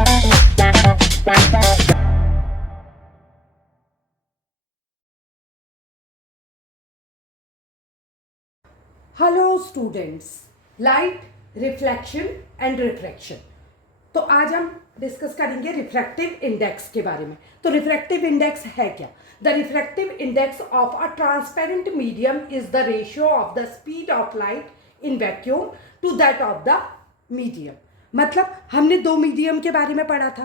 Hello students, light, reflection and refraction. तो आज हम डिस्कस करेंगे रिफ्रैक्टिव इंडेक्स के बारे में। तो रिफ्रैक्टिव इंडेक्स है क्या? The refractive index of a transparent medium is the ratio of the speed of light in vacuum to that of the medium. मतलब हमने दो मीडियम के बारे में पढ़ा था।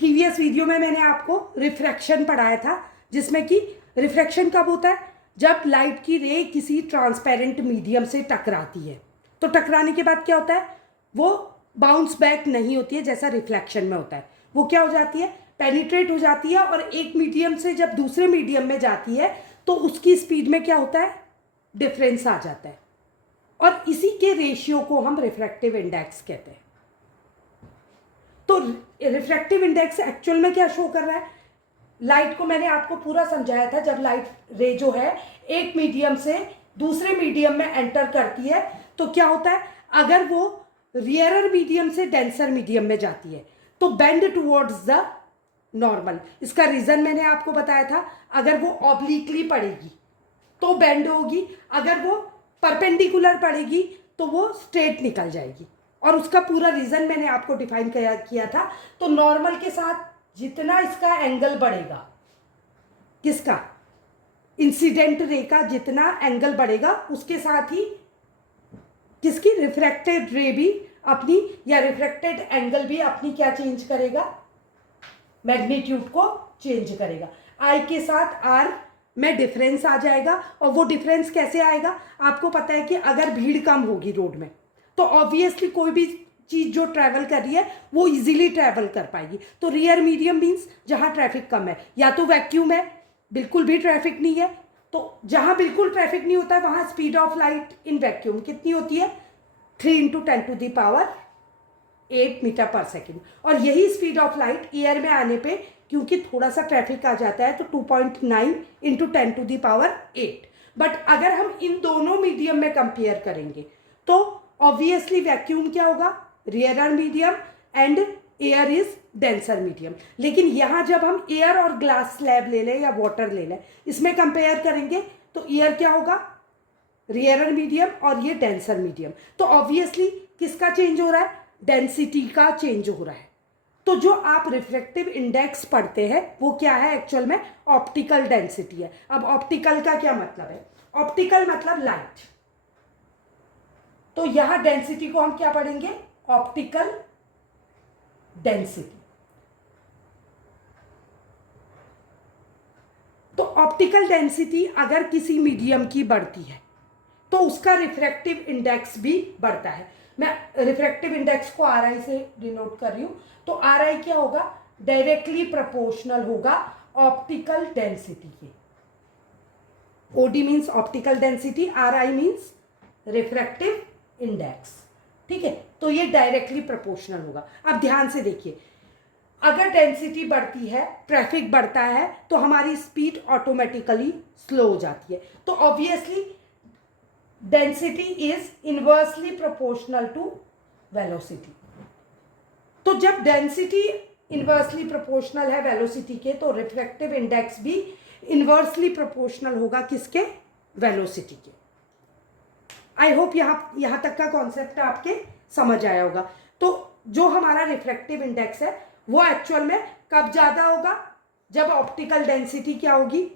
प्रीवियस वीडियो में मैंने आपको रिफ्रैक्शन पढ़ाया था, जिसमें कि रिफ्रैक्शन कब होता है? जब लाइट की रे किसी ट्रांसपेरेंट मीडियम से टकराती है। तो टकराने के बाद क्या होता है? वो बाउंस बैक नहीं होती है जैसा रिफ्लेक्शन में होता है। वो क्या हो जाती है? पेनिट्रेट हो जाती है, और एक मीडियम से जब दूसरे मीडियम में जाती है तो उसकी स्पीड में क्या होता है? डिफरेंस आ जाता है, और इसी के रेशियो को हम रिफ्रैक्टिव इंडेक्स कहते हैं। तो रिफ्रैक्टिव इंडेक्स एक्चुअल में क्या शो कर रहा है? लाइट को मैंने आपको पूरा समझाया था। जब लाइट रे जो है एक मीडियम से दूसरे मीडियम में एंटर करती है तो क्या होता है? अगर वो रियरर मीडियम से डेंसर मीडियम में जाती है तो बेंड टुवर्ड्स द नॉर्मल। इसका रीजन मैंने आपको बताया था। अगर वो ऑब्लिकली पड़ेगी तो बेंड होगी, अगर वो परपेंडिकुलर पड़ेगी तो वो स्ट्रेट निकल जाएगी। और उसका पूरा रीजन मैंने आपको डिफाइन किया था। तो नॉर्मल के साथ जितना इसका एंगल बढ़ेगा, किसका? इंसिडेंट रे का जितना एंगल बढ़ेगा, उसके साथ ही किसकी? रिफ्रैक्टेड रे भी अपनी, या रिफ्रैक्टेड एंगल भी अपनी क्या चेंज करेगा? मैग्नीट्यूड को चेंज करेगा। आई के साथ आर में डिफरेंस आ जाएगा। और वो डिफरेंस कैसे आएगा? आपको पता है कि अगर भीड़ कम होगी रोड में तो ऑब्वियसली कोई भी चीज जो ट्रैवल कर रही है वो इजीली ट्रैवल कर पाएगी। तो रियर मीडियम मीन्स जहां ट्रैफिक कम है, या तो वैक्यूम है, बिल्कुल भी ट्रैफिक नहीं है। तो जहां बिल्कुल ट्रैफिक नहीं होता है वहां speed of light in vacuum कितनी होती है? 3 × 10⁸ मीटर पर सेकेंड। और यही स्पीड ऑफ लाइट एयर में आने पे, क्योंकि थोड़ा सा ट्रैफिक आ जाता है, तो 2.9 × 10⁸। बट अगर हम इन दोनों मीडियम में कंपेयर करेंगे तो ऑब्वियसली वैक्यूम क्या होगा? Rarer medium, and air is denser medium. लेकिन यहां जब हम एयर और ग्लास स्लैब ले लें या वाटर ले लें, इसमें कंपेयर करेंगे तो एयर क्या होगा? रियरर मीडियम, और ये डेंसर मीडियम। तो ऑब्वियसली किसका चेंज हो रहा है? डेंसिटी का चेंज हो रहा है। तो जो आप रिफ्रैक्टिव इंडेक्स पढ़ते हैं वो क्या है एक्चुअल में? ऑप्टिकल डेंसिटी है। अब ऑप्टिकल का क्या मतलब है? ऑप्टिकल मतलब लाइट। तो यहां डेंसिटी को हम क्या पढ़ेंगे? Optical density. तो ऑप्टिकल डेंसिटी अगर किसी मीडियम की बढ़ती है तो उसका रिफ्रैक्टिव इंडेक्स भी बढ़ता है। मैं रिफ्रैक्टिव इंडेक्स को RI से डिनोट कर रही हूं। तो RI क्या होगा? डायरेक्टली प्रोपोर्शनल होगा ऑप्टिकल डेंसिटी के। OD means optical density, RI means refractive index. ठीक है, तो ये डायरेक्टली प्रोपोर्शनल होगा। अब ध्यान से देखिए, अगर डेंसिटी बढ़ती है, ट्रैफिक बढ़ता है, तो हमारी स्पीड ऑटोमेटिकली स्लो हो जाती है। तो obviously density is inversely proportional to velocity. तो जब डेंसिटी इनवर्सली प्रोपोर्शनल है वेलोसिटी के, तो रिफ्रैक्टिव इंडेक्स भी इनवर्सली प्रोपोर्शनल होगा किसके? वेलोसिटी के। आई होप यहां तक का कॉन्सेप्ट आपके समझ आया होगा। तो जो हमारा रिफ्रैक्टिव इंडेक्स है वो एक्चुअल में कब ज्यादा होगा? जब ऑप्टिकल डेंसिटी क्या होगी?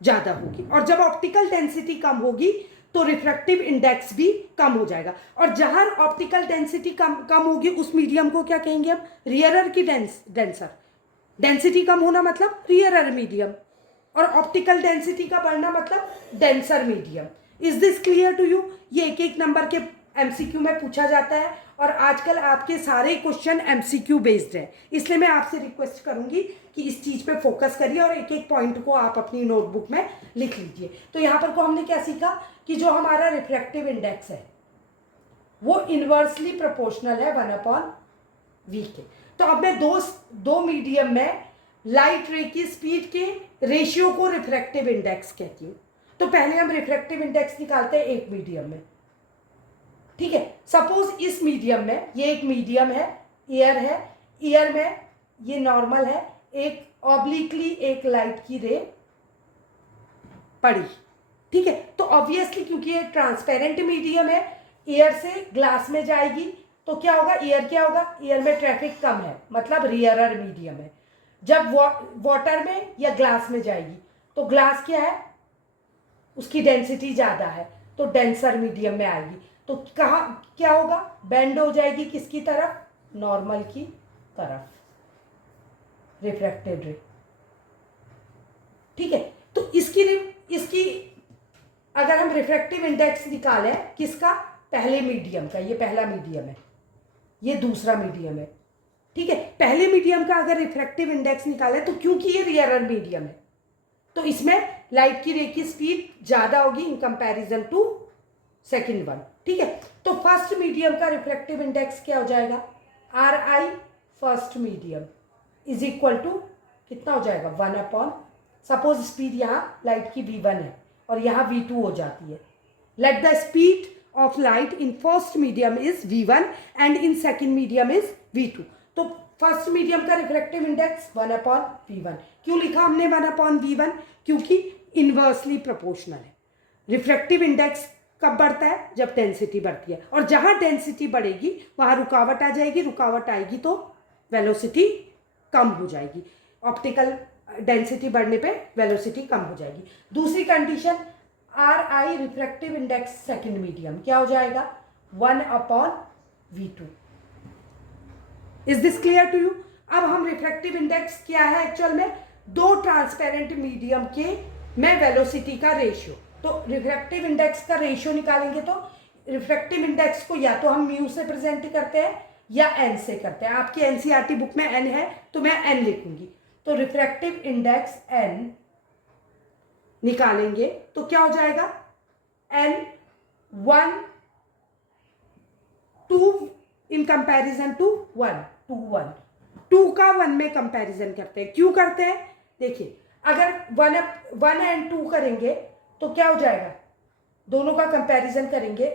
ज्यादा होगी। और जब ऑप्टिकल डेंसिटी कम होगी तो रिफ्रैक्टिव इंडेक्स भी कम हो जाएगा। और जहां ऑप्टिकल डेंसिटी कम होगी उस मीडियम को क्या कहेंगे हम? रियरर की डेंसर। डेंसिटी कम होना मतलब रियरर मीडियम, और ऑप्टिकल डेंसिटी का बढ़ना मतलब denser medium. Is this clear to you? ये एक एक नंबर के MCQ में पूछा जाता है, और आजकल आपके सारे क्वेश्चन MCQ बेस्ड है। इसलिए मैं आपसे रिक्वेस्ट करूंगी कि इस चीज पे फोकस करिए और एक एक पॉइंट को आप अपनी नोटबुक में लिख लीजिए। तो यहां पर को हमने क्या सीखा कि जो हमारा रिफ्रैक्टिव इंडेक्स है वो इनवर्सली प्रोपोर्शनल है 1/v के। तो अब मैं दो मीडियम में लाइट रे की स्पीड के रेशियो को रिफ्रैक्टिव इंडेक्स कहती हूँ। तो पहले हम रिफ्रैक्टिव इंडेक्स निकालते हैं एक मीडियम में। ठीक है, सपोज इस मीडियम में, ये एक मीडियम है ईयर है, ईयर में ये नॉर्मल है, एक ऑब्लिकली एक लाइट की रे पड़ी, ठीक है। तो ऑब्वियसली क्योंकि ये ट्रांसपेरेंट मीडियम है, ईयर से ग्लास में जाएगी तो क्या होगा, ईयर क्या होगा, ईयर में ट्रैफिक कम है, मतलब रियरर मीडियम है। जब वाटर में या ग्लास में जाएगी तो ग्लास क्या है, उसकी डेंसिटी ज़्यादा है, तो डेंसर मीडियम में आएगी। तो कहाँ क्या होगा, बेंड हो जाएगी किसकी तरफ, नॉर्मल की तरफ, रिफ्रैक्टेड रे, ठीक है। तो इसकी अगर हम रिफ्रैक्टिव इंडेक्स निकालें किसका, पहले मीडियम का, ये पहला मीडियम है, ये दूसरा मीडियम है, ठीक है। पहले मीडियम का अगर रिफ्रैक्टिव इंडेक्स निकालें तो क्योंकि ये रियरर मीडियम है तो इसमें लाइट की रे की स्पीड ज़्यादा होगी in comparison to second one, ठीक है। तो फर्स्ट मीडियम का रिफ्रैक्टिव इंडेक्स क्या हो जाएगा, R I first medium is equal to कितना हो जाएगा, 1/, सपोज स्पीड यहाँ लाइट की v1 है और यहाँ v2 हो जाती है। Let the speed of light in first medium is v1 and in second medium is v2। तो फर्स्ट मीडियम का रिफ्रैक्टिव इंडेक्स 1/v1। क्यों लिखा हमने 1/v1, क्योंकि इनवर्सली प्रोपोर्शनल है। रिफ्रैक्टिव इंडेक्स कब बढ़ता है, जब डेंसिटी बढ़ती है, और जहां डेंसिटी बढ़ेगी वहां रुकावट आ जाएगी, रुकावट आएगी तो वेलोसिटी कम हो जाएगी, ऑप्टिकल डेंसिटी बढ़ने पे वेलोसिटी कम हो जाएगी। दूसरी condition, R I refractive index second medium क्या हो जाएगा, 1/v2। Is this clear to you. अब हम रिफ्रैक्टिव इंडेक्स क्या है एक्चुअल में, दो ट्रांसपेरेंट मीडियम के में वेलोसिटी का रेशियो। तो रिफ्रैक्टिव इंडेक्स का रेशियो निकालेंगे तो रिफ्रैक्टिव इंडेक्स को या तो हम म्यू से प्रेजेंट करते हैं या एन से करते हैं। आपकी एनसीईआरटी बुक में एन है तो मैं एन लिखूंगी, तो रिफ्रैक्टिव इंडेक्स एन निकालेंगे तो क्या हो जाएगा, एन 1 2 इन कंपैरिजन टू 1 2 1 2 का 1 में कंपैरिजन करते हैं। क्यों करते हैं, देखिए अगर 1 एंड 2 करेंगे तो क्या हो जाएगा, दोनों का कंपैरिजन करेंगे,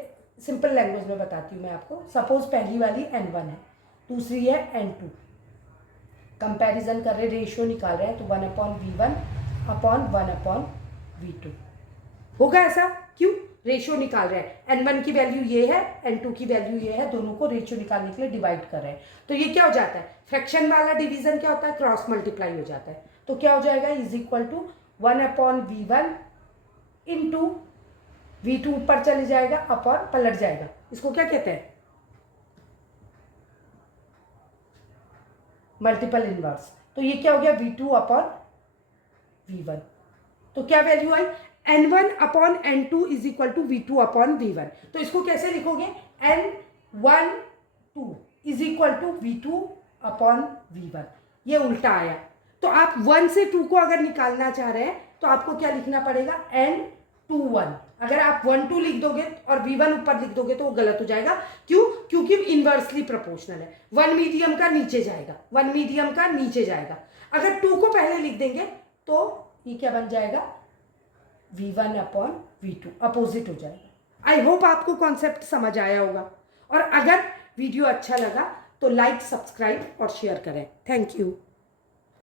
सिंपल लैंग्वेज में बताती हूँ मैं आपको। सपोज पहली वाली n1 है, दूसरी है n2, कंपैरिजन कर रहे, रेशियो निकाल रहे हैं, तो 1/v1 अपॉन 1/v2 होगा ऐसा। क्यों, रेशियो निकाल रहे हैं, n1 की वैल्यू ये है, n2 की वैल्यू ये है, दोनों को रेशियो निकालने के लिए डिवाइड कर रहे हैं। तो ये क्या हो जाता है, फ्रैक्शन वाला डिवीजन क्या होता है, क्रॉस मल्टीप्लाई हो जाता है। तो क्या हो जाएगा, is equal to 1/v1 into v2 ऊपर चले जाएगा, अपॉन पलट जाएगा, इसको क्या कहते हैं, मल्टीपल इनवर्स। तो ये क्या हो गया, v2/v1। तो क्या वैल्यू आई, n1/n2 is equal to v2/v1। तो इसको कैसे लिखोगे, n1/2 is equal to v2/v1। ये उल्टा आया। तो आप 1 से 2 को अगर निकालना चाह रहे हैं तो आपको क्या लिखना पड़ेगा, n2/1। अगर आप 1/2 लिख दोगे और v1 ऊपर लिख दोगे तो वो गलत हो जाएगा। क्यों, क्योंकि इनवर्सली प्रोपोर्शनल है, 1 मीडियम का नीचे जाएगा, 1 मीडियम का नीचे जाएगा। अगर 2 को पहले लिख देंगे तो ये क्या बन जाएगा, v1/v2, अपोजिट हो जाएगा। आई होप आपको कॉन्सेप्ट समझ आया होगा, और अगर वीडियो अच्छा लगा तो लाइक, सब्सक्राइब और शेयर करें। Thank you.